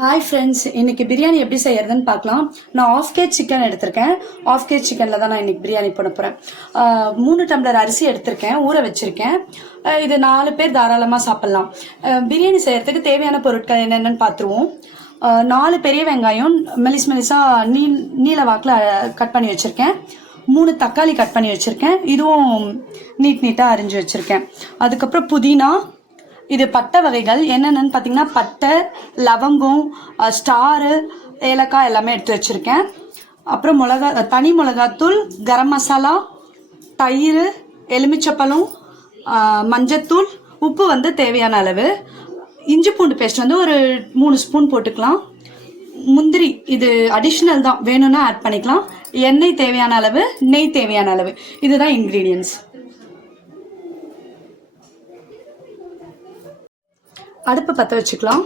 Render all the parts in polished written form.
Hi friends, இன்னைக்கு பிரியாணி எப்படி செய்யறதுன்னு பார்க்கலாம். நான் ஆஃப் கேஜ் சிக்கன் எடுத்திருக்கேன். ஆஃப் கேஜ் சிக்கனில் தான் நான் இன்னைக்கு பிரியாணி பண்ண போகிறேன். 3 டம்ளர் அரிசி எடுத்திருக்கேன், ஊற வச்சிருக்கேன். இது 4 பேர் தாராளமாக சாப்பிட்லாம். பிரியாணி செய்யறதுக்கு தேவையான பொருட்கள் என்னென்னு பார்த்துருவோம். 4 பெரிய வெங்காயம் மெலிசாக நீல வாக்கில் கட் பண்ணி வச்சுருக்கேன். 3 தக்காளி கட் பண்ணி வச்சுருக்கேன். இதுவும் நீட்டாக அரிஞ்சு வச்சுருக்கேன். அதுக்கப்புறம் புதினா, இது பட்டை வகைகள் என்னென்னு பார்த்தீங்கன்னா பட்டை, லவங்கம், ஸ்டாரு, ஏலக்காய் எல்லாமே எடுத்து வச்சுருக்கேன். அப்புறம் தனி மிளகாத்தூள், கரம் மசாலா, தயிர், எலுமிச்சப்பழம், மஞ்சத்தூள், உப்பு வந்து தேவையான அளவு. இஞ்சி பூண்டு பேஸ்ட் வந்து ஒரு 3 ஸ்பூன் போட்டுக்கலாம். முந்திரி இது அடிஷ்னல் தான், வேணும்னா ஆட் பண்ணிக்கலாம். எண்ணெய் தேவையான அளவு, நெய் தேவையான அளவு. இதுதான் இன்க்ரீடியன்ஸ். அடுப்பு பற்ற வச்சுக்கலாம்.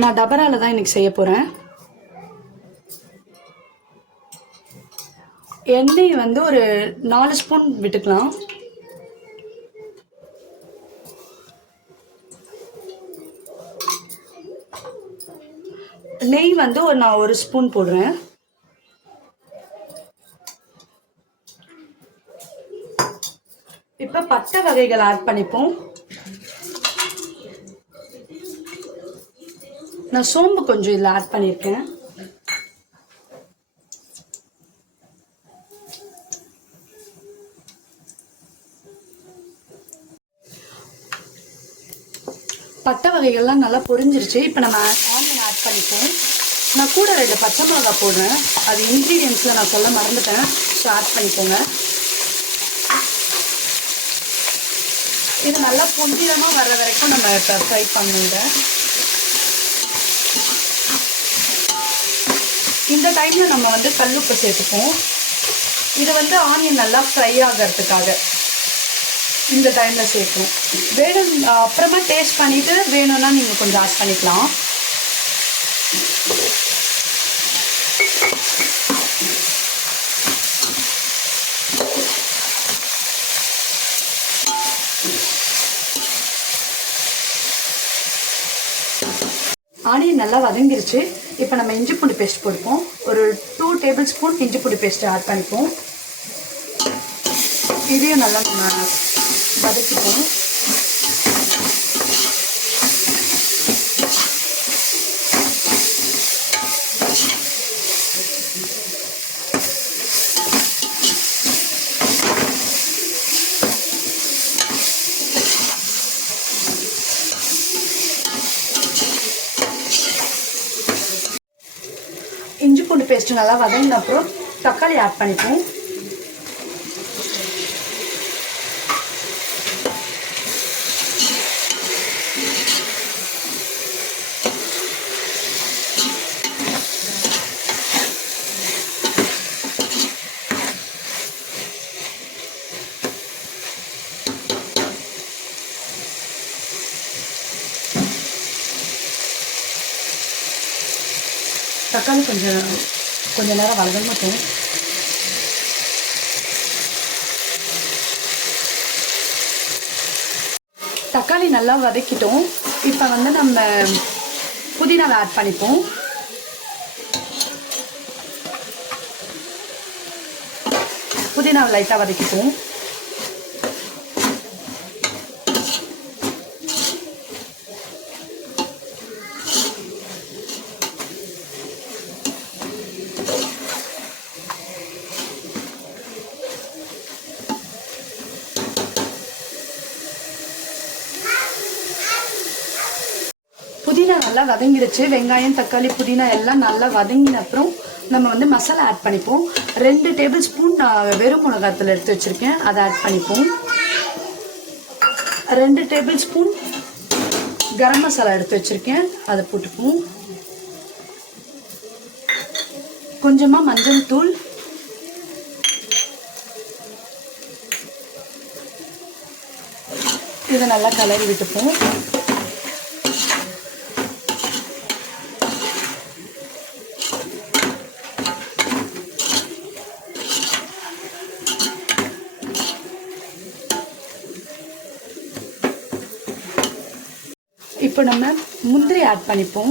நான் டபரால தான் இன்னைக்கு செய்ய போகிறேன். எண்ணெய் வந்து ஒரு 4 ஸ்பூன் விட்டுக்கலாம். நெய் வந்து நான் 1 ஸ்பூன் போடுறேன். இப்போ பட்டை வகைகள் ஆட் பண்ணிப்போம். நான் சோம்பு கொஞ்சம் இதில் ஆட் பண்ணியிருக்கேன். பட்டை வகைகள்லாம் நல்லா பொரிஞ்சிருச்சு. இப்போ நம்ம ஆனியன் ஆட் பண்ணிப்போம். நான் கூட 2 பச்சை மிளகாய் போடுறேன். அது இன்க்ரீடியன்ஸில் நான் சொல்ல மறந்துட்டேன். ஸோ ஆட் பண்ணிக்கோங்க. இது நல்லா பொன்னிறமாக வர்ற வரைக்கும் நம்ம இப்போ ஃப்ரை பண்ணுங்க. இந்த டைமில் நம்ம வந்து கல்லுப்பு சேர்த்துப்போம். இது வந்து ஆனியன் நல்லா ஃப்ரை ஆகிறதுக்காக இந்த டைமில் சேர்க்கணும். வேணும் அப்புறமா டேஸ்ட் பண்ணிவிட்டு வேணும்னா நீங்கள் கொஞ்சம் ஆட் பண்ணிக்கலாம். ஆனியன் நல்லா வதங்கிருச்சு. இப்போ நம்ம இஞ்சி பூண்டு பேஸ்ட் போடுப்போம். ஒரு 2 டேபிள் ஸ்பூன் இஞ்சி பூண்டு பேஸ்ட் ஆட் பண்ணிப்போம். இதையும் நல்லா நம்ம வதக்கிப்போம். இஞ்சி பூண்டு பேஸ்ட் நல்லா வதங்கின அப்புறம் தக்காளி ஆட் பண்ணிப்போம். தக்காளி கொஞ்ச நேரம் வதங்கட்டும். தக்காளி நல்லா வதக்கிட்டோம். இப்போ வந்து நம்ம புதினாவை ஆட் பண்ணிப்போம். புதினாவை லைட்டாக வதக்கிப்போம். புதினா நல்லா வதங்கிடுச்சு. வெங்காயம், தக்காளி, புதினா எல்லாம் நல்லா வதங்கின அப்புறம் நம்ம வந்து மசாலா ஆட் பண்ணிப்போம். 2 டேபிள் ஸ்பூன் நான் வெறும் மிளகாத்தூள் எடுத்து வச்சுருக்கேன், அதை ஆட் பண்ணிப்போம். 2 டேபிள் ஸ்பூன் கரம் மசாலா எடுத்து வச்சுருக்கேன், அதை போட்டுப்போம். கொஞ்சமாக மஞ்சள் தூள், இதை நல்லா கலரி விட்டுப்போம். இப்போ நம்ம முந்திரி ஆட் பண்ணிப்போம்.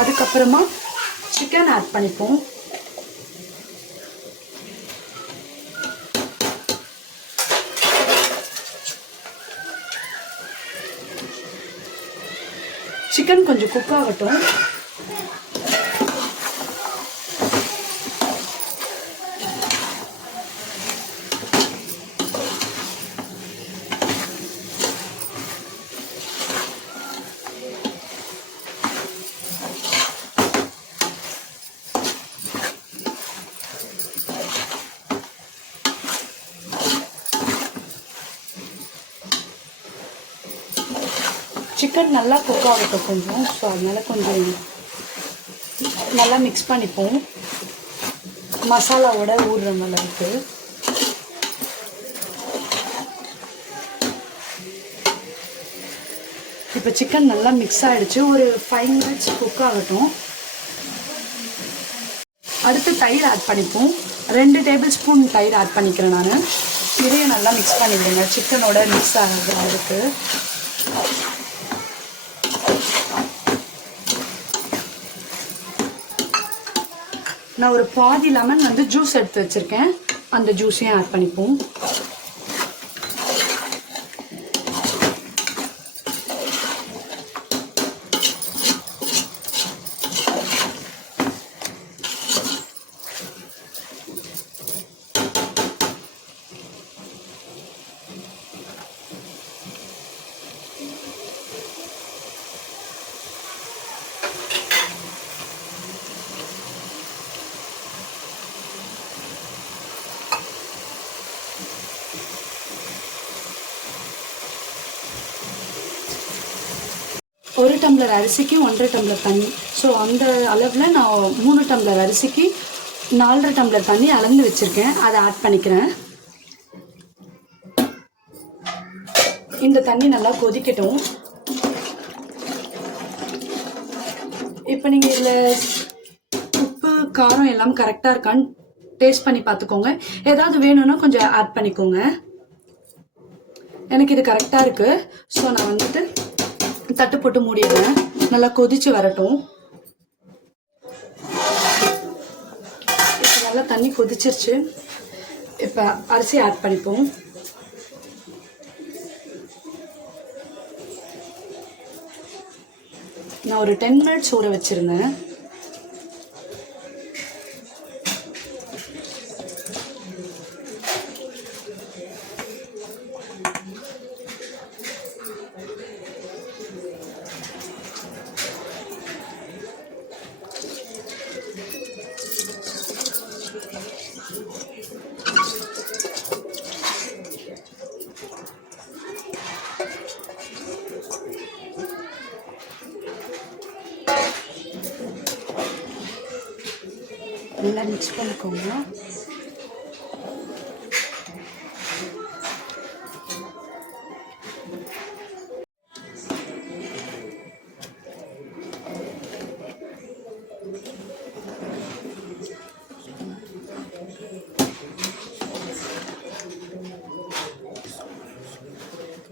அதுக்கப்புறமா சிக்கன் ஆட் பண்ணிப்போம். சிக்கன் கொஞ்சம் குக் ஆகட்டும். சிக்கன் நல்லா குக் ஆகட்டும் கொஞ்சம். ஸோ அதனால் கொஞ்சம் நல்லா மிக்ஸ் பண்ணிப்போம் மசாலாவோட ஊறுற அளவுக்கு. இப்போ சிக்கன் நல்லா மிக்ஸ் ஆகிடுச்சு. ஒரு 5 minutes குக் ஆகட்டும். அடுத்து தயிர் ஆட் பண்ணிப்போம். 2 tablespoon தயிர் ஆட் பண்ணிக்கிறேன் நான். இதையும் நல்லா மிக்ஸ் பண்ணிவிடுங்க சிக்கனோட மிக்ஸ் ஆகிற அளவுக்கு. நான் ஒரு பாதி லெமன் வந்து ஜூஸ் எடுத்து வச்சிருக்கேன். அந்த ஜூஸையும் ஆட் பண்ணிப்போம். ஒரு டம்ளர் அரிசிக்கு 1.5 டம்ளர் தண்ணி. ஸோ அந்த அளவில் நான் 3 டம்ளர் அரிசிக்கு 4.5 டம்ளர் தண்ணி அளந்து வச்சுருக்கேன். அதை ஆட் பண்ணிக்கிறேன். இந்த தண்ணி நல்லா கொதிக்கட்டும். இப்போ நீங்கள் இதில் உப்பு காரம் எல்லாம் கரெக்டாக இருக்கான்னு டேஸ்ட் பண்ணி பார்த்துக்கோங்க. ஏதாவது வேணும்னா கொஞ்சம் ஆட் பண்ணிக்கோங்க. எனக்கு இது கரெக்டாக இருக்குது. ஸோ நான் வந்துட்டு தட்டு போட்டு மூடிடுறேன். நல்லா கொதிச்சு வரட்டும். இப்போ நல்லா தண்ணி கொதிச்சிருச்சு. இப்போ அரிசி ஆட் பண்ணிப்போம். நான் ஒரு 10 minutes ஊற வச்சிருந்தேன். நல்லா மிக்ஸ் பண்ணிக்கோங்க.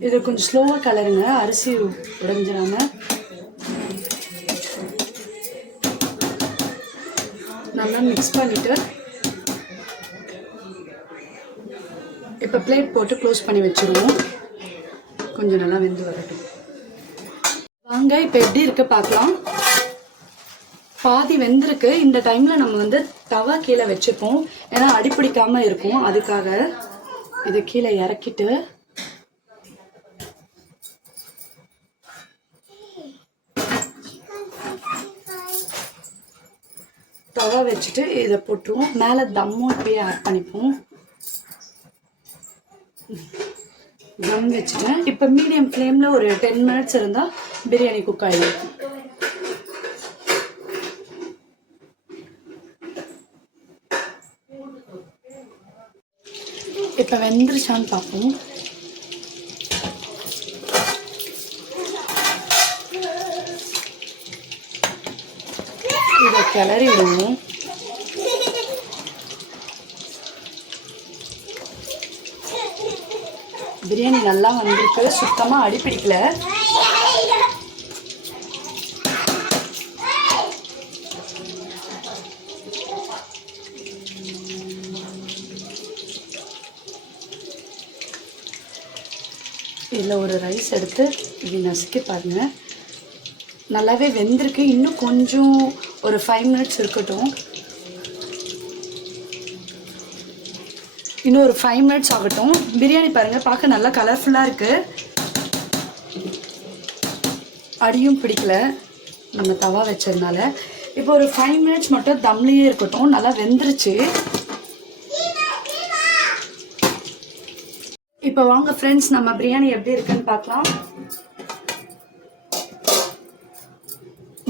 இதை கொஞ்சம் ஸ்லோவாக கலருங்க, அரிசி உடைஞ்சிடாம. நல்லா மிக்ஸ் பண்ணிட்டு இப்போ பிளேட் போட்டு க்ளோஸ் பண்ணி வச்சுருவோம். கொஞ்சம் நல்லா வெந்து வரட்டும். வாங்க இப்போ எப்படி இருக்கு பார்க்கலாம். பாதி வெந்திருக்கு. இந்த டைமில் நம்ம வந்து தவா கீழே வச்சுப்போம், ஏன்னா அடிப்பிடிக்காமல் இருக்கும். அதுக்காக இதை கீழே இறக்கிட்டு தவா வச்சுட்டு இதை போட்டுருவோம். மேலே தம்மும் இப்பயே ஆட் பண்ணிப்போம். தம் வச்சுட்டேன். இப்போ மீடியம் ஃப்ளேமில் ஒரு 10 minutes இருந்தால் பிரியாணி குக் ஆகிடும். இப்போ வெந்துருச்சான்னு பார்ப்போம். இதை கிளறி விடுவோம். பிரியாணி நல்லா வந்திருக்கு, சுத்தமாக அடி பிடிக்கல. இதில் ஒரு ரைஸ் எடுத்து இப்படி நசுக்கி பாருங்கள், நல்லாவே வெந்திருக்கு. இன்னும் கொஞ்சம் ஒரு 5 மினிட்ஸ் இருக்கட்டும். இன்னும் ஒரு 5 மினிட்ஸ் ஆகட்டும். பிரியாணி பாருங்கள், பார்க்க நல்லா கலர்ஃபுல்லாக இருக்குது. அடியும் பிடிக்கல நம்ம தவா வச்சதுனால. இப்போ ஒரு 5 மினிட்ஸ் மட்டும் தம்லேயே இருக்கட்டும். நல்லா வெந்துருச்சு. இப்போ வாங்க ஃப்ரெண்ட்ஸ், நம்ம பிரியாணி எப்படி இருக்குன்னு பார்க்கலாம்.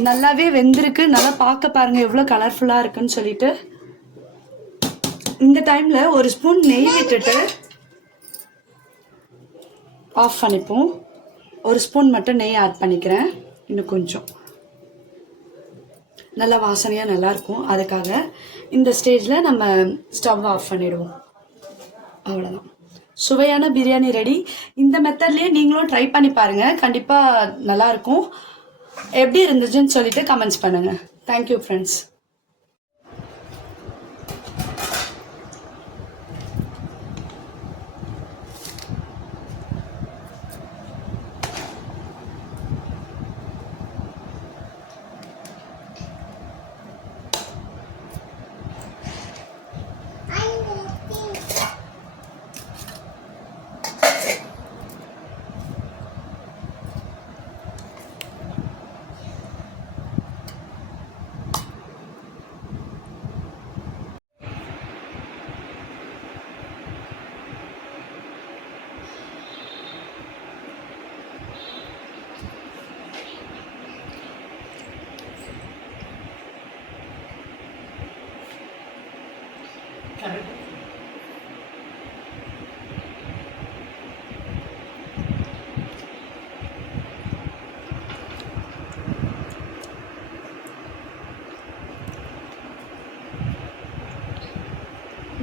நல்லாவே வெந்திருக்கு. நல்லா பார்க்க பாருங்கள் எவ்வளோ கலர்ஃபுல்லாக இருக்குன்னு சொல்லிட்டு. இந்த டைமில் ஒரு ஸ்பூன் நெய் விட்டுட்டு ஆஃப் பண்ணிப்போம். ஒரு ஸ்பூன் மட்டும் நெய் ஆட் பண்ணிக்கிறேன். இன்னும் கொஞ்சம் நல்லா வாசனையாக நல்லாயிருக்கும். அதுக்காக இந்த ஸ்டேஜில் நம்ம ஸ்டவ் ஆஃப் பண்ணிவிடுவோம். அவ்வளோதான், சுவையான பிரியாணி ரெடி. இந்த மெத்தட்லேயே நீங்களும் ட்ரை பண்ணி பாருங்கள், கண்டிப்பாக நல்லாயிருக்கும். எப்படி இருந்துச்சுன்னு சொல்லிட்டு கமெண்ட்ஸ் பண்ணுங்கள். Thank you friends.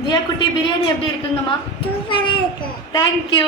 தியா குட்டி, பிரியாணி எப்படி இருக்குங்கம்மா? சூப்பரா இருக்கு. தேங்க்யூ.